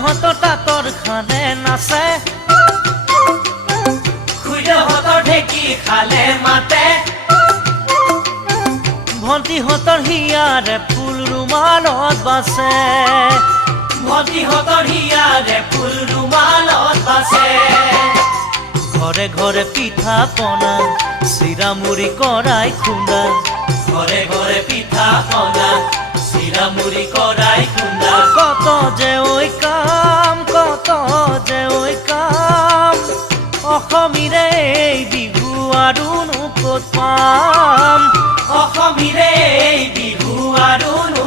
খুইদেউহঁতৰ তাঁতৰ খানে নাচে, খুইদেউহঁতৰ ঢেঁকী খালে মাতে, ভণ্টিহঁতৰ হিয়াৰে ফুল ৰুমালত বাছে, ভণ্টিহঁতৰ হিয়াৰে ফুল ৰুমালত বাছে। ঘৰে ঘৰে পিঠা পনা চিৰা মুড়ি কৰাই খুন্দা, ঘৰে ঘৰে পিঠা পনা চিৰা মুড়ি কৰাই খুন্দা। কত যে ঐ কাম, কত যে ঐ কাম, অসমীৰে এই বিহু আৰুনো ক'ত পাম, অসমীৰে এই বিহু আৰুনো